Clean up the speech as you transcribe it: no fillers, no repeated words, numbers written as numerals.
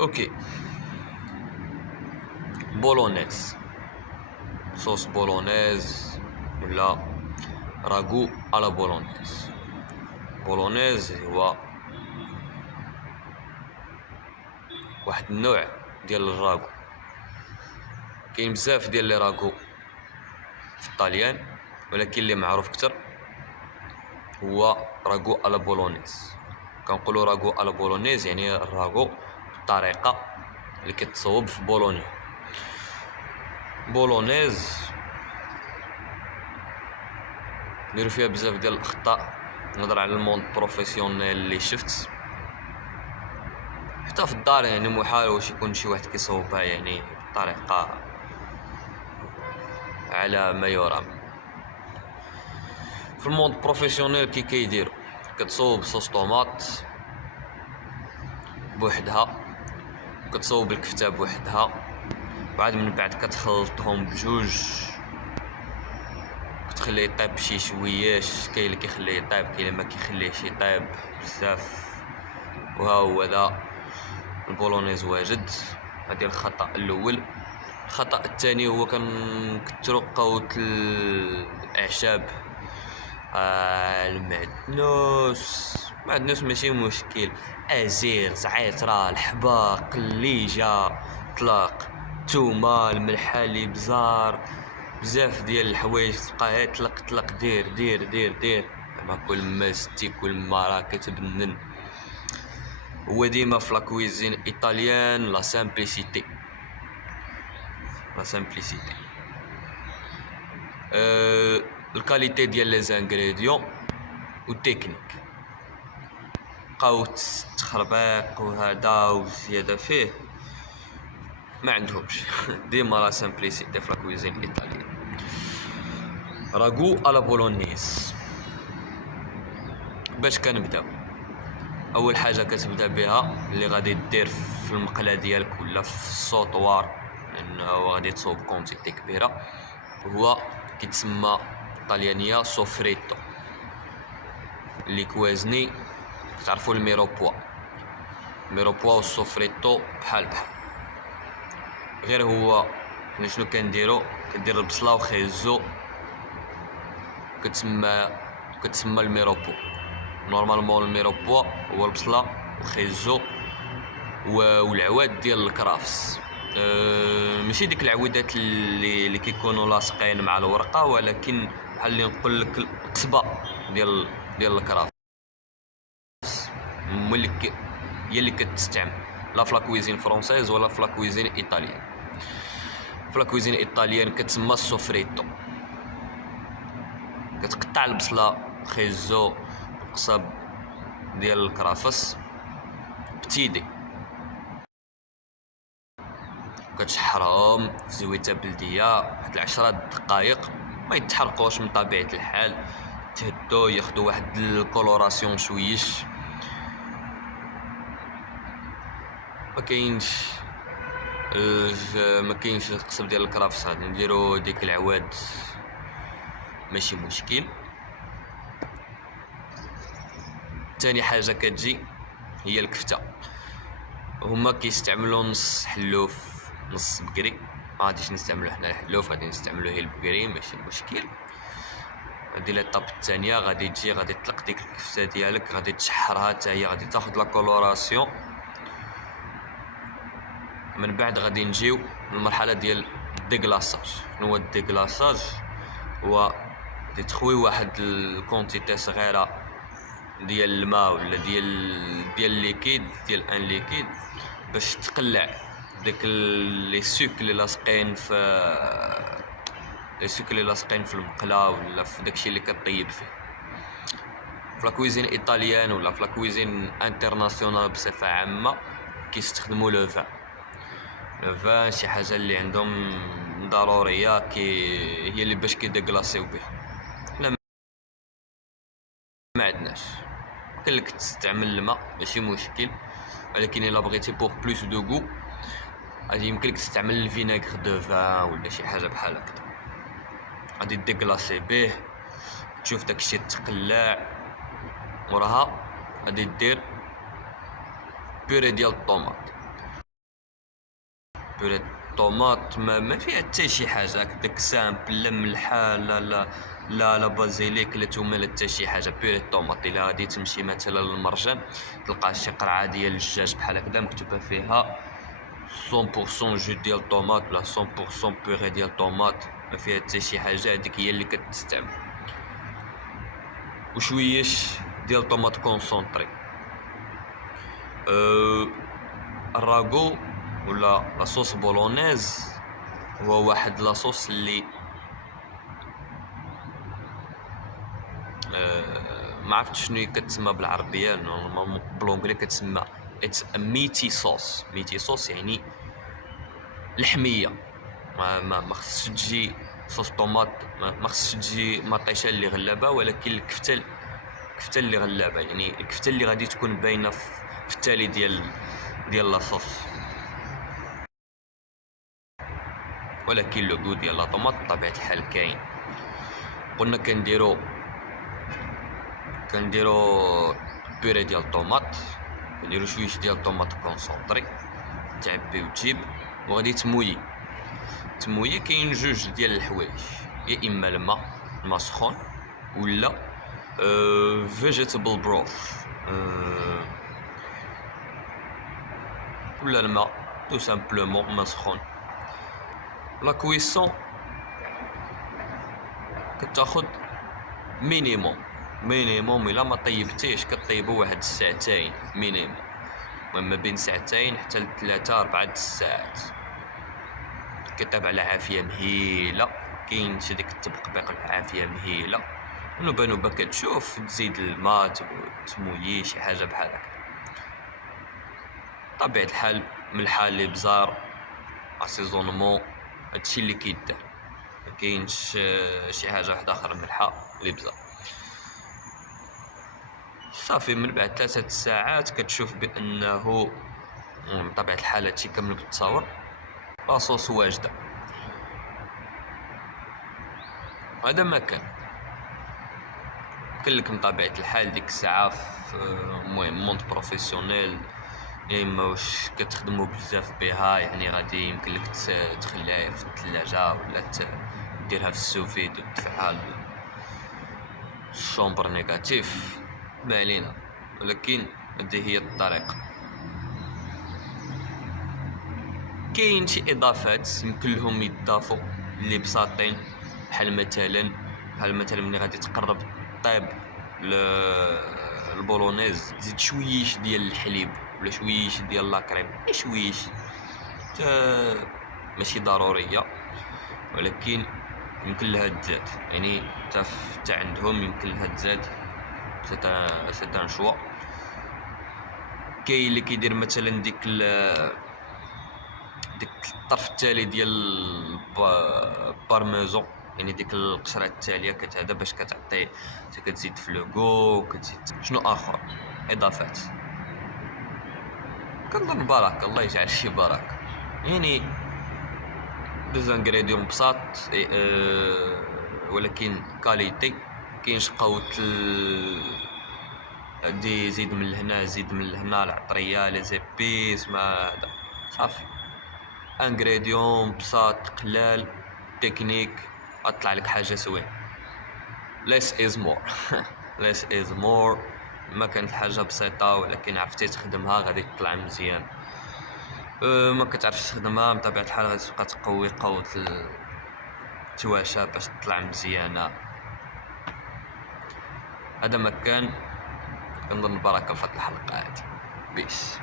اوكي. بولونيز، صوص بولونيز ولا راغو على بولونيز. بولونيز هو واحد النوع ديال الراغو. كاين بزاف ديال لي راغو في الطاليان، ولكن اللي معروف اكثر هو راغو على بولونيز. كنقولوا راغو على بولونيز يعني الراغو بالطريقه اللي كتصوب في بولونيا. بولونيز نديرو فيها بزاف ديال الاخطاء. نهضر على الموند بروفيسيونيل اللي شفت، حتى في الدار يعني محال واش يكون شي واحد كيصوبها يعني بطريقه على ما يرام. في الموند بروفيسيونيل كي كيديروا كتصوب صوص طوماط بوحدها، كتصوب الكفته بوحدها، وعاد من بعد كتخلطهم بجوج، كتخليه يطيب شي شوياش. كاين اللي كيخليه يطيب، كاين اللي ما كيخليهش يطيب بزاف. وها هو ذا البولونيز واجد. هذا الخطأ الاول. الخطأ الثاني هو كنكثروا قوت الاعشاب. المعدنوس ماشي مشكل، ازير، زعترة، الحباق، الليجة، طلاق، تومه، الملحه، الابزار، بزاف ديال الحوايج. تبقى غير طلق دير دير دير دير، زعما كل ما زدتي كل ما راه كتبنن. هو ديما في لاكويزين ايطاليان لا سامبليسيتي. الكاليتي ديال لي زانغريديون والتكنيك، قوت التخربيق وهذا وزياده فيه ما عندهمش. ديما لا سامبليسيتي في لاكويزين ايطاليان. راغو على بولونيز. باش كنبداو، اول حاجه كتبدا بها اللي غادي دير في المقله ديالك ولا في السوطوار، لانه غادي تصوب كونتيتي كبيره، هو كيتسمى طاليانيه سوفريتو. اللي كوازني تعرفوا الميروبوا والسوفريتو بحال غير هو حنا شنو كنديرو؟ كدير البصله وخيزو، كتسمى الميروبو. نورمالمون الميروبوا هو البصله وخيزو والعواد ديال الكرافس. ماشي ديك العويدات اللي كيكونوا لاصقين مع الورقه، ولكن بحال اللي نقول لك القصبه ديال الكرافس هي اللي كتستعمل لا في لاكويزين فرونسيز ولا في لاكويزين ايطاليان. في لاكويزين ايطاليان كتسمى السوفريتو. كتقطع البصله، خيزو، القصب ديال الكرافس بتيدي، كتشحرهم في زويته بلديه واحد 10 دقائق، ما يتحرقوش من طبيعه الحال، تهدو ياخدو واحد الكولوراسيون شويش. ما كاينش القصب ديال الكرافس، غادي نديرو ديك العواد ماشي مشكل. ثاني حاجه كتجي هي الكفته. هما كيستعملوا نص حلوف نص بقري، ما غاديش نستعملو حنا الحلوف، غادي نستعملو هي البقري ماشي مشكل. هادي ليطاب الثانيه، غادي تطلق ديك الكفته ديالك، غادي تشحرها حتى هي، غادي تاخد لا كولوراسيون. من بعد غادي نجيو للمرحله ديال الديغلاصاج. شنو هو الديغلاصاج؟ هو تخوي واحد الكونتيتي صغيره ديال الماء ولا ديال ليكيد، ديال ان ليكيد، باش تقلع داك لي سوك اللي لاصقين في المقله ولا في داكشي اللي كطيب فيه. في لاكويزين ايطاليان ولا في لاكويزين انترناسيونال بصفه عامه كيستخدموا لو فان شي حاجه اللي عندهم ضروريه، هي اللي باش كيديغلاسيو بها. حنا ما عندناش. يمكن لك تستعمل الماء ماشي مشكل، ولكن الا بغيتي بوغ بلوس دو غو غادي يمكنلك تستعمل الفينيغ دو فان ولا شي حاجه بحال هكذا. غادي ديغلاسي به، تشوف داكشي تقلع، وراها غادي دير بيوري ديال الطوماط. بوري الطوماط ما فيها حتى شي حاجه داك سامبل، لا ملحه لا بازيليك لا تومه لا حتى شي حاجه. بوري الطوماط. الا غادي تمشي مثلا للمرجان تلقى شي قرعه ديال الدجاج بحال هكذا مكتوبه فيها 100% جو ديال الطوماط ولا 100% بوري ديال الطوماط، ما فيها حتى شي حاجه، هذيك هي اللي كتستعمل. وشويش ديال الطوماط كونسونطري. الراغو ولا لاصوص بولونيز هو واحد لاصوص اللي ما عرفت شنو كتسمى بالعربيه، نورمالمون بالونجلي كتسمى اتس ميتي صوص. ميتي صوص يعني لحميه، ما خصش تجي صوص طوماط، ما خصش تجي مطيشه اللي غلابه، ولكن الكفته اللي غلابه، يعني الكفته اللي غادي تكون باينه في التالي ديال لاصوص. ولكن لو غو ديال لا طوماط بطبيعه الحال كاين. قلنا كنديرو بوري ديال الطوماط، كنديرو شويش ديال الطوماط كونسونطري، تعبي وتجيب وغادي تمويي. كاين جوج ديال الحوايج، يا اما الماء سخون ولا فيجيتابل بروث، ولا الماء تو سامبلومون ما سخون. لا كويسون كتاخد مينيموم الا ما طيبتيش كطيبو واحد الساعتين مينيموم، ما بين ساعتين حتى ل3 4 ساعات. كطيب على عافيه مهيله، كاين شي ديك التبقبيق العافيه مهيله، نوبه كتشوف تزيد الماء تمويي شي حاجه بحال هكا. طبيعه الحال ملحه لي بزار اسيزونمون، هادشي اللي كيدار، ما كاينش شي حاجه واحده اخرى ملحه لي بزار. صافي من بعد 3 ساعات كتشوف بانه بطبيعه الحال هادشي كامل بالتصاور لاصوص واجده. هذا ما كان لك من طبيعه الحال ديك الساعه في المهم مونت بروفيسيونيل، يا اما واش كتخدموا بزاف بها، يعني غادي يمكن لك تخليها في الثلاجه ولا ديرها في السوفيد وتدفعها للشومبر نيجاتيف، ما علينا. ولكن هذه هي الطريقه. كاين شي اضافات يمكن لهم يضافوا اللي بساطين، بحال مثلا ملي غادي تقرب طيب البولونيز تزيد شويش ديال الحليب ولا شويش ديال لاكريم، شويش ماشي ضروريه، ولكن يمكن لها تزاد، يعني حتى عندهم يمكن لها تزاد. سيتان شوا. كاين اللي كيدير مثلا ديك الطرف التالي ديال بارميزون، يعني ديك القشره التاليه كتهدا باش كتعطي، كتزيد في لوغو، كتزيد شنو اخر اضافات. كنظن بركه، الله يجعل شي بركه، يعني دوز انغريديون بساط ولكن كاليتي. كاينش قوت دي زيد من هنا العطريه لي زيبيس ما هذا صافي. انغريديون بساط قلال تكنيك اطلع لك حاجه زوينه. less is more less is more. ما كانت حاجه بسيطه ولكن عرفتي تخدمها غادي تطلع مزيان. ما كتعرفش تخدمها بطبيعه الحال غادي تبقى تقوي قوه التواشا باش تطلع مزيانه. هذا ما كان. كنظن بركه في هاد الحلقه هادي. بيس.